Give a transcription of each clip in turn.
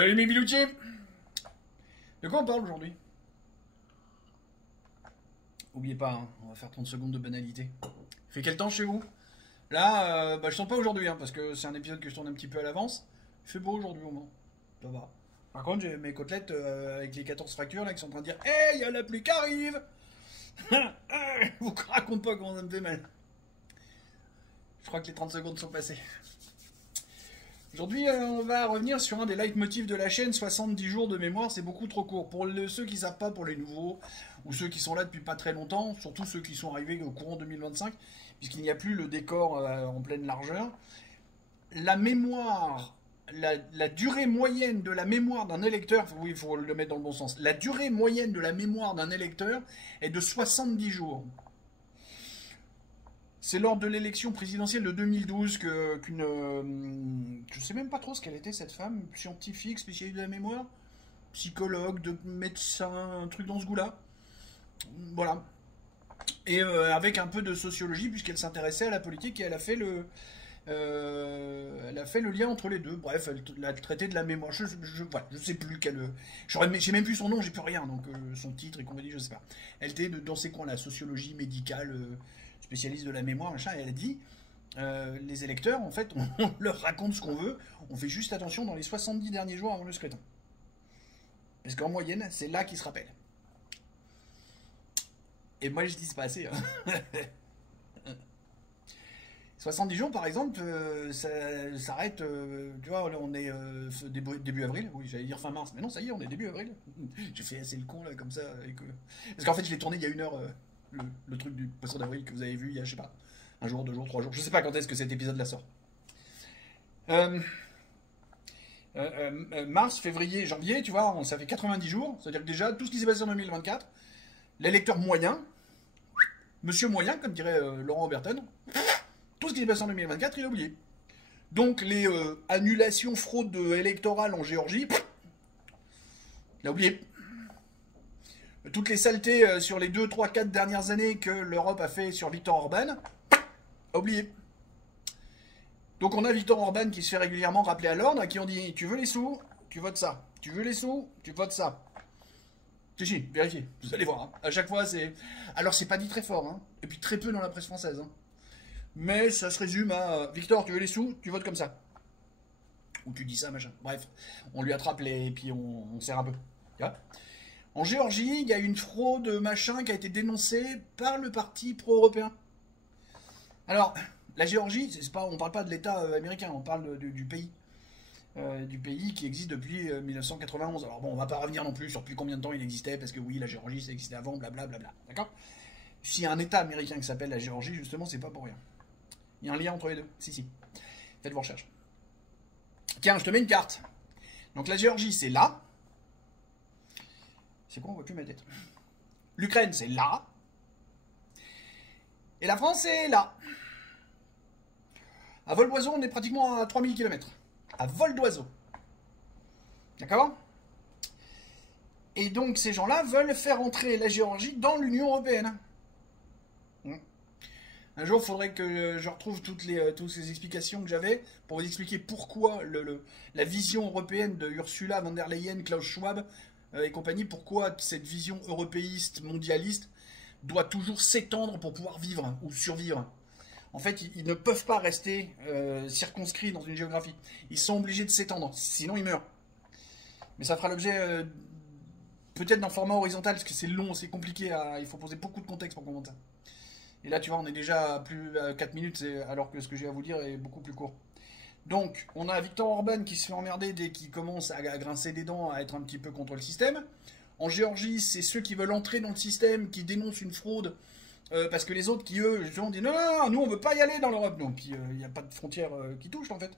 Salut mes biloutiers. De quoi on parle aujourd'hui? Oubliez pas, hein, on va faire 30 secondes de banalité. Il fait quel temps chez vous? Là, je tourne pas aujourd'hui, hein, parce que c'est un épisode que je tourne un petit peu à l'avance. Il fait beau aujourd'hui au moins. Ça va. Par contre, j'ai mes côtelettes avec les 14 fractures là qui sont en train de dire hey, il y a la pluie qui arrive. Je vous raconte pas comment ça me fait mal. Je crois que les 30 secondes sont passées. Aujourd'hui, on va revenir sur un des leitmotifs de la chaîne, 70 jours de mémoire, c'est beaucoup trop court. Pour ceux qui ne savent pas, pour les nouveaux, ou ceux qui sont là depuis pas très longtemps, surtout ceux qui sont arrivés au courant 2025, puisqu'il n'y a plus le décor en pleine largeur, la mémoire, la durée moyenne de la mémoire d'un électeur, oui, il faut le mettre dans le bon sens, la durée moyenne de la mémoire d'un électeur est de 70 jours. C'est lors de l'élection présidentielle de 2012 je sais même pas trop ce qu'elle était cette femme, scientifique, spécialiste de la mémoire, psychologue, de médecin, un truc dans ce goût-là. Voilà. Et avec un peu de sociologie puisqu'elle s'intéressait à la politique et elle a fait le lien entre les deux. Bref, elle a traité de la mémoire. Voilà, je sais plus quelle. J'ai même plus son nom, j'ai plus rien, donc son titre et compagnie, je sais pas. Elle était dans ces coins, la sociologie médicale, spécialiste de la mémoire, machin, et elle a dit les électeurs, en fait, on leur raconte ce qu'on veut, on fait juste attention dans les 70 derniers jours avant le scrutin. Parce qu'en moyenne, c'est là qu'ils se rappellent. Et moi, je dis c'est pas assez. Hein. 70 jours, par exemple, ça s'arrête, tu vois, là, on est début avril, oui, j'allais dire fin mars, mais non, ça y est, on est début avril. J'ai fait assez le con, là, comme ça. Parce qu'en fait, je l'ai tourné il y a 1 heure, le truc du poisson d'avril que vous avez vu il y a, je sais pas, 1 jour, 2 jours, 3 jours, je sais pas quand est-ce que cet épisode-là sort. Mars, février, janvier, tu vois, ça fait 90 jours, c'est-à-dire que déjà, tout ce qui s'est passé en 2024, l'électeur moyen, monsieur moyen, comme dirait Laurent Oberton, tout ce qui s'est passé en 2024, il a oublié. Donc les annulations fraude électorale en Géorgie, il a oublié. Toutes les saletés sur les 2, 3, 4 dernières années que l'Europe a fait sur Viktor Orban, a oublié. Donc on a Viktor Orban qui se fait régulièrement rappeler à l'ordre, à qui on dit tu veux les sous, tu votes ça. Tu veux les sous, tu votes ça. Si, vérifiez, vous allez voir. Hein. À chaque fois, c'est. Alors, c'est pas dit très fort, hein. Et puis très peu dans la presse française. Hein. Mais ça se résume à Victor, tu veux les sous, tu votes comme ça. Ou tu dis ça, machin. Bref, on lui attrape les. Et puis on serre un peu. Tu vois. En Géorgie, il y a une fraude machin qui a été dénoncée par le parti pro-européen. Alors, la Géorgie, c'est pas, on parle pas de l'État américain, on parle du pays. Du pays qui existe depuis 1991. Alors bon, on va pas revenir non plus sur depuis combien de temps il existait, parce que oui, la Géorgie, ça existait avant, blablabla. D'accord. S'il y a un État américain qui s'appelle la Géorgie, justement, c'est pas pour rien. Il y a un lien entre les deux. Si. Faites vos recherches. Tiens, je te mets une carte. Donc la Géorgie, c'est là. C'est quoi, on voit plus ma tête. L'Ukraine, c'est là. Et la France, c'est là. À vol d'oiseau, on est pratiquement à 3000 km. À vol d'oiseau. D'accord? Et donc ces gens-là veulent faire entrer la Géorgie dans l'Union européenne. Un jour, il faudrait que je retrouve toutes ces explications que j'avais pour vous expliquer pourquoi la vision européenne de Ursula von der Leyen, Klaus Schwab et compagnie, pourquoi cette vision européiste, mondialiste, doit toujours s'étendre pour pouvoir vivre ou survivre. En fait, ils ne peuvent pas rester circonscrits dans une géographie. Ils sont obligés de s'étendre, sinon ils meurent. Mais ça fera l'objet peut-être d'un format horizontal, parce que c'est long, c'est compliqué, il faut poser beaucoup de contexte pour comprendre ça. Et là, tu vois, on est déjà à 4 minutes, alors que ce que j'ai à vous dire est beaucoup plus court. Donc, on a Viktor Orban qui se fait emmerder dès qu'il commence à grincer des dents, à être un petit peu contre le système. En Géorgie, c'est ceux qui veulent entrer dans le système, qui dénoncent une fraude, parce que les autres qui, eux, justement, disent non, nous, on veut pas y aller dans l'Europe. Donc, puis, il n'y a pas de frontière qui touche, en fait.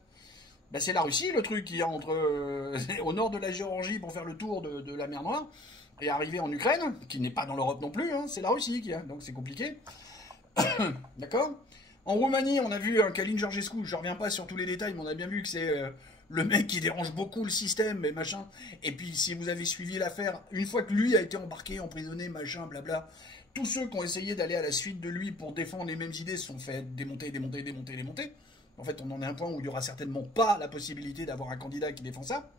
Ben, c'est la Russie, le truc, qui est au nord de la Géorgie pour faire le tour de la mer Noire, et arriver en Ukraine, qui n'est pas dans l'Europe non plus, hein, c'est la Russie qui a, donc c'est compliqué. D'accord. En Roumanie, on a vu Călin Georgescu, je reviens pas sur tous les détails, mais on a bien vu que c'est le mec qui dérange beaucoup le système, et machin. Et puis, si vous avez suivi l'affaire, une fois que lui a été embarqué, emprisonné, machin, blabla, tous ceux qui ont essayé d'aller à la suite de lui pour défendre les mêmes idées se sont fait démonter. En fait, on en est à un point où il n'y aura certainement pas la possibilité d'avoir un candidat qui défend ça.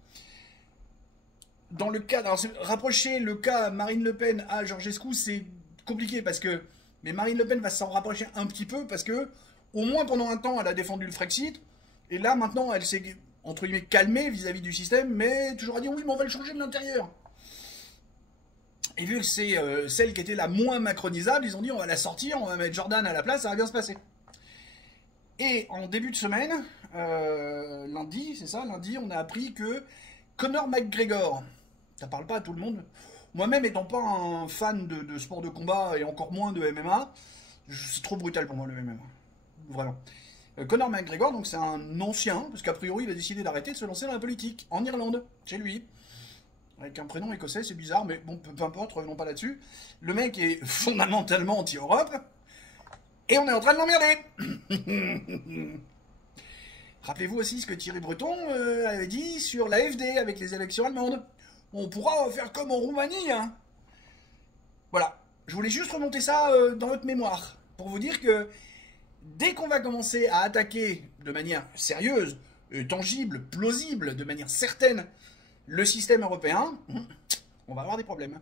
dans le cas, alors, rapprocher le cas Marine Le Pen à Georgescu, c'est compliqué parce que, mais Marine Le Pen va s'en rapprocher un petit peu parce que, au moins pendant un temps, elle a défendu le Frexit, et là maintenant, elle s'est entre guillemets calmée vis-à-vis du système, mais toujours à dire oui, mais on va le changer de l'intérieur. Et vu que c'est celle qui était la moins macronisable, ils ont dit on va la sortir, on va mettre Jordan à la place, ça va bien se passer. Et en début de semaine, lundi, c'est ça, lundi, on a appris que Conor McGregor, ça parle pas à tout le monde, moi-même étant pas un fan de sport de combat et encore moins de MMA, c'est trop brutal pour moi le MMA, vraiment. Conor McGregor, donc c'est un ancien, parce qu'a priori il a décidé d'arrêter de se lancer dans la politique, en Irlande, chez lui. Avec un prénom écossais, c'est bizarre, mais bon, peu importe, revenons pas là-dessus. Le mec est fondamentalement anti-Europe, et on est en train de l'emmerder. Rappelez-vous aussi ce que Thierry Breton avait dit sur l'AfD avec les élections allemandes. On pourra faire comme en Roumanie, hein. Voilà, je voulais juste remonter ça dans votre mémoire, pour vous dire que dès qu'on va commencer à attaquer de manière sérieuse, tangible, plausible, de manière certaine, le système européen, on va avoir des problèmes.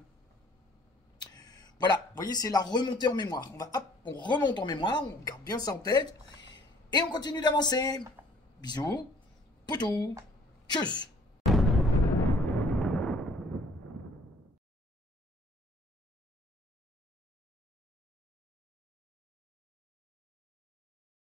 Voilà, vous voyez, c'est la remontée en mémoire. On remonte en mémoire, on garde bien ça en tête, et on continue d'avancer. Bisous, poutou, tchuss.